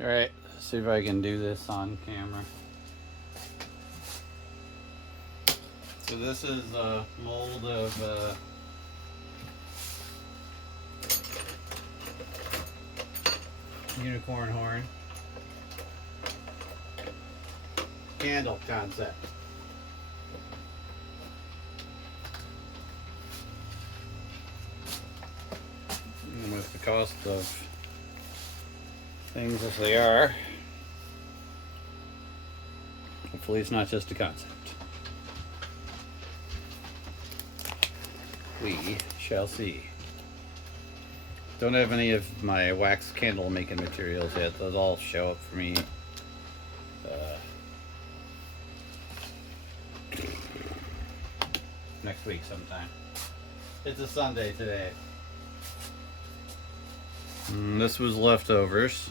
Alright, see if I can do this on camera. So this is a mold of unicorn horn candle concept. And with the cost of things as they are, hopefully it's not just a concept. We shall see. Don't have any of my wax candle making materials yet. Those all show up for me next week sometime. It's a Sunday today. This was leftovers.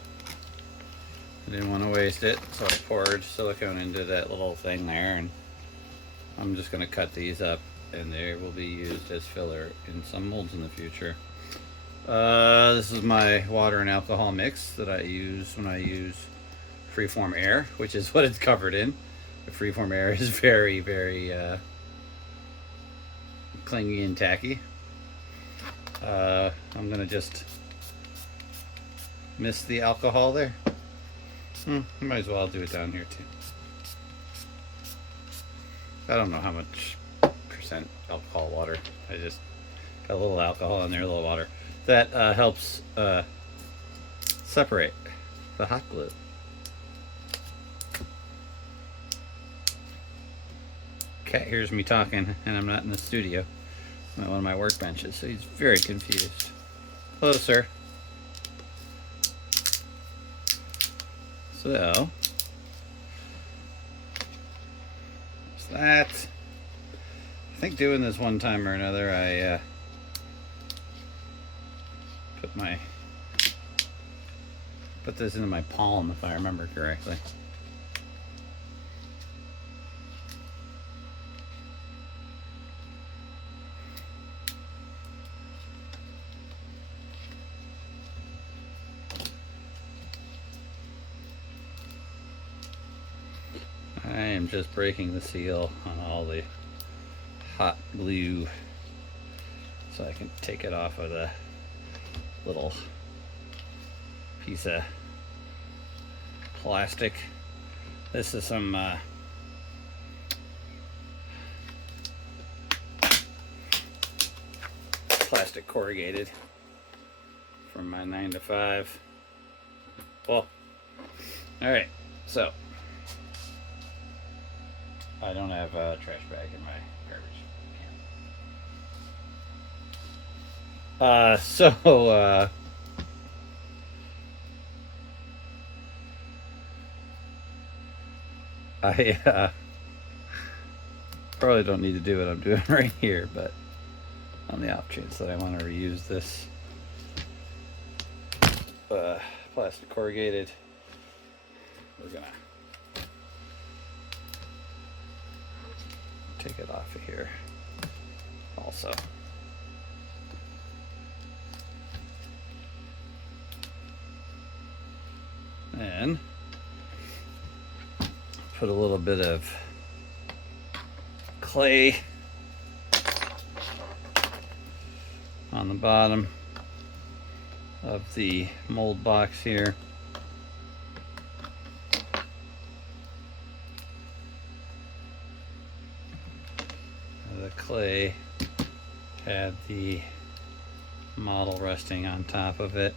I didn't want to waste it, so I poured silicone into that little thing there, and I'm just going to cut these up, and they will be used as filler in some molds in the future. This is my water and alcohol mix that I use when I use freeform air, which is what it's covered in. The freeform air is very, very clingy and tacky. I'm gonna just mist the alcohol there. Might as well do it down here too. I don't know how much percent alcohol water. I just got a little alcohol in there, a little water. That helps separate the hot glue. Cat hears me talking, and I'm not in the studio. I'm at one of my workbenches, so he's very confused. Hello, sir. So, that. I think doing this one time or another, I put this into my palm, if I remember correctly. I am just breaking the seal on all the hot glue so I can take it off of the little piece of plastic. This is some plastic corrugated from my 9 to 5. Well, all right, so I don't have a trash bag in my garbage can. I probably don't need to do what I'm doing right here, but on the off chance that I want to reuse this plastic corrugated, we're gonna take it off of here also. And put a little bit of clay on the bottom of the mold box here. The clay had the model resting on top of it.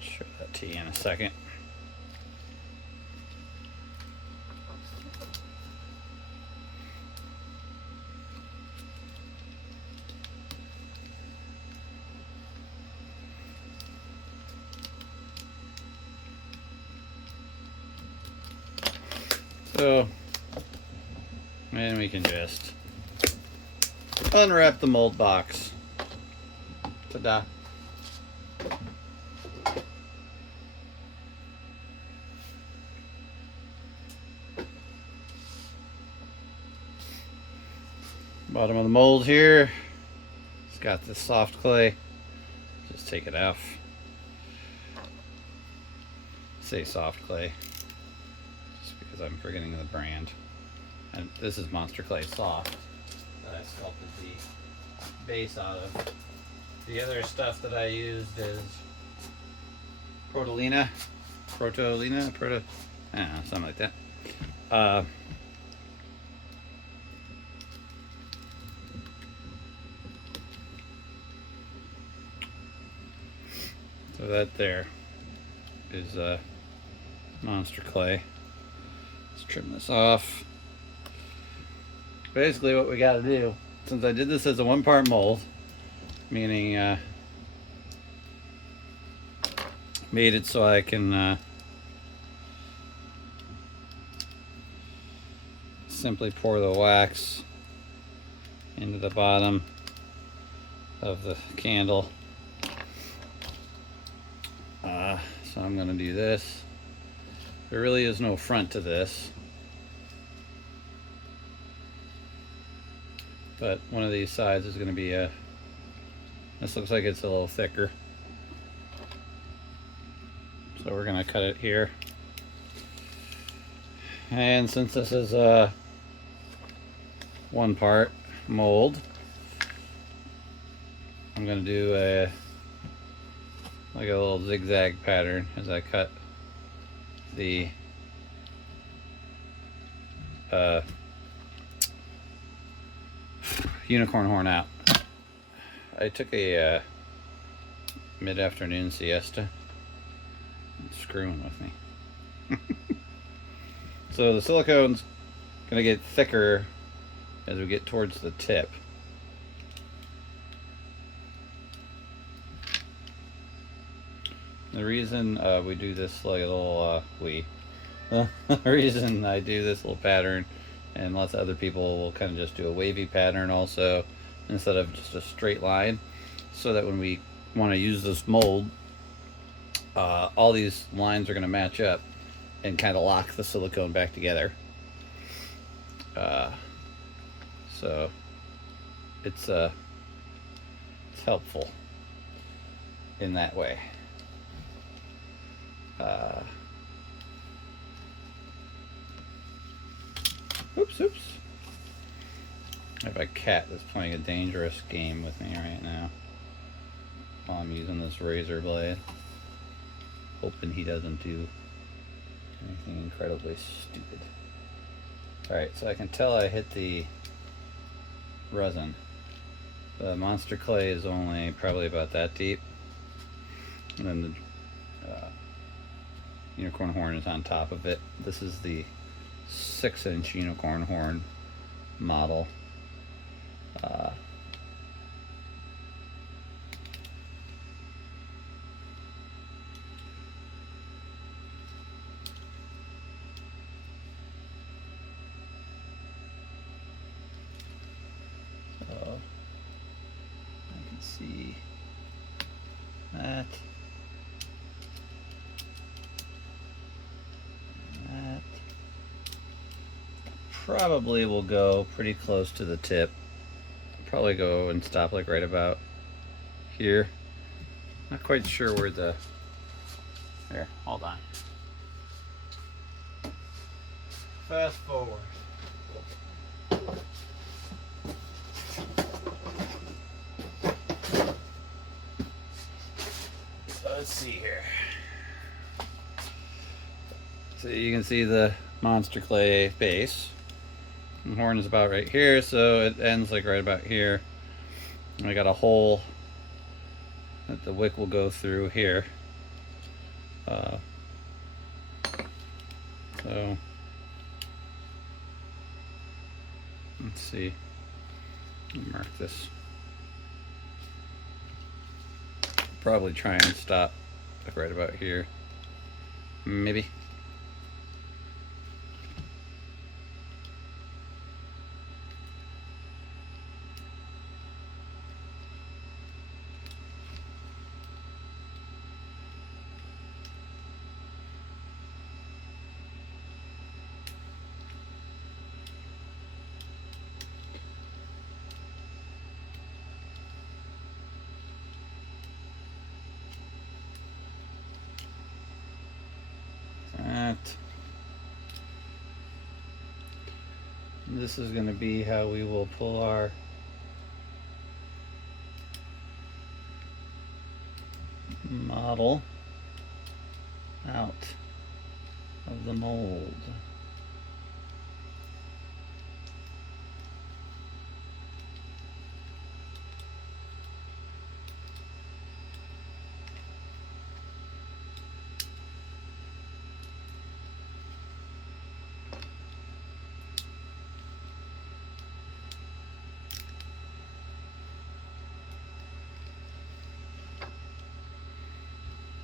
Show that to you in a second. So, and we can just unwrap the mold box. Ta-da. Bottom of the mold here. It's got this soft clay. Just take it off. Say soft clay, just because I'm forgetting the brand. And this is Monster Clay Soft that I sculpted the base out of. The other stuff that I used is Protolina, I don't know, something like that. So that there is Monster Clay. Let's trim this off. Basically what we got to do, since I did this as a one-part mold, meaning made it so I can simply pour the wax into the bottom of the candle. So I'm going to do this. There really is no front to this, but one of these sides is going to be this looks like it's a little thicker, so we're going to cut it here. And since this is a one part mold, I'm going to do like a little zigzag pattern as I cut the unicorn horn out. I took a mid-afternoon siesta. It's screwing with me. So the silicone's gonna get thicker as we get towards the tip. The reason we do this like a little the reason I do this little pattern, and lots of other people will kind of just do a wavy pattern also instead of just a straight line, so that when we want to use this mold, all these lines are going to match up and kind of lock the silicone back together. So it's helpful in that way. Oops. I have a cat that's playing a dangerous game with me right now while I'm using this razor blade, hoping he doesn't do anything incredibly stupid. Alright, so I can tell I hit the resin. The Monster Clay is only probably about that deep, and then the unicorn horn is on top of it. This is the 6-inch unicorn horn model. So I can see that. Probably will go pretty close to the tip. Probably go and stop like right about here. Not quite sure where the... There, hold on. Fast forward. So let's see here. So you can see the Monster Clay base. The horn is about right here, so it ends like right about here. And I got a hole that the wick will go through here. So let's see. Mark this. Probably try and stop like right about here. Maybe. this is going to be how we will pull our model out of the mold.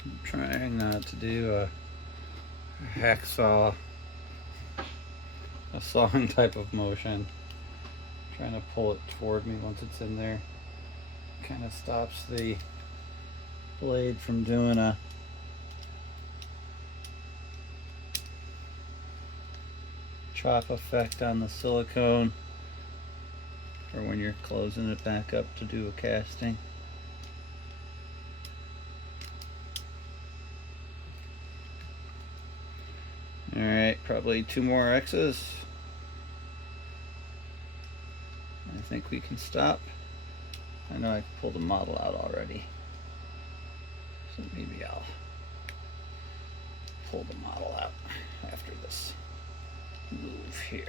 I'm trying not to do a hacksaw, a sawing type of motion. I'm trying to pull it toward me once it's in there. Kind of stops the blade from doing a chop effect on the silicone, or when you're closing it back up to do a casting. Alright, probably 2 more X's. I think we can stop. I know I pulled the model out already, so maybe I'll pull the model out after this move here.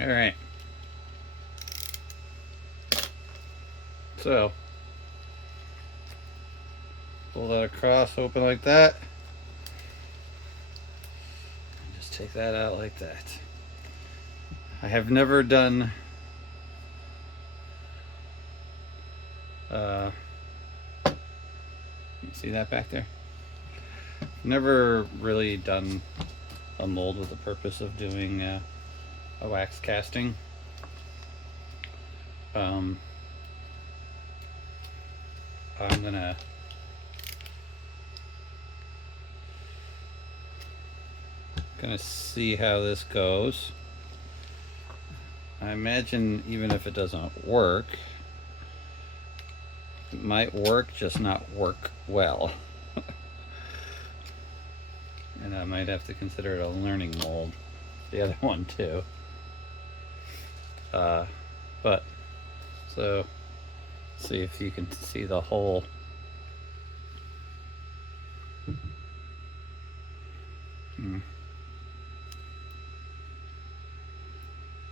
Alright. So, pull that across, open like that. And just take that out like that. I have never done you see that back there? Never really done a mold with the purpose of doing a wax casting. I'm gonna see how this goes. I imagine even if it doesn't work, it might work, just not work well. And I might have to consider it a learning mold, the other one too. But so see if you can see the hole.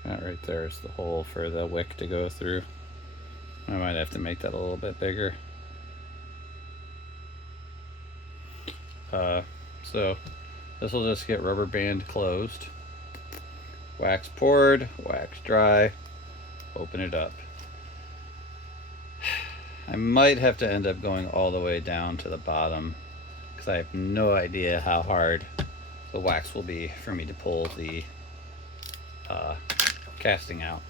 That right there is the hole for the wick to go through. I might have to make that a little bit bigger. So this will just get rubber band closed, wax poured, wax dry, open it up. I might have to end up going all the way down to the bottom because I have no idea how hard the wax will be for me to pull the casting out.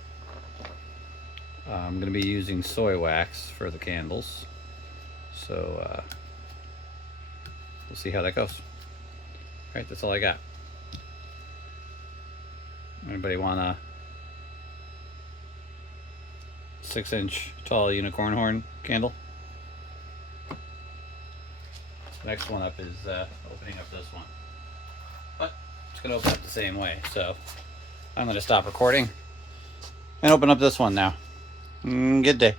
I'm going to be using soy wax for the candles, so we'll see how that goes. Alright, that's all I got. Anybody want a 6-inch tall unicorn horn candle? The next one up is opening up this one, but it's going to open up the same way, so I'm going to stop recording and open up this one now. Good day.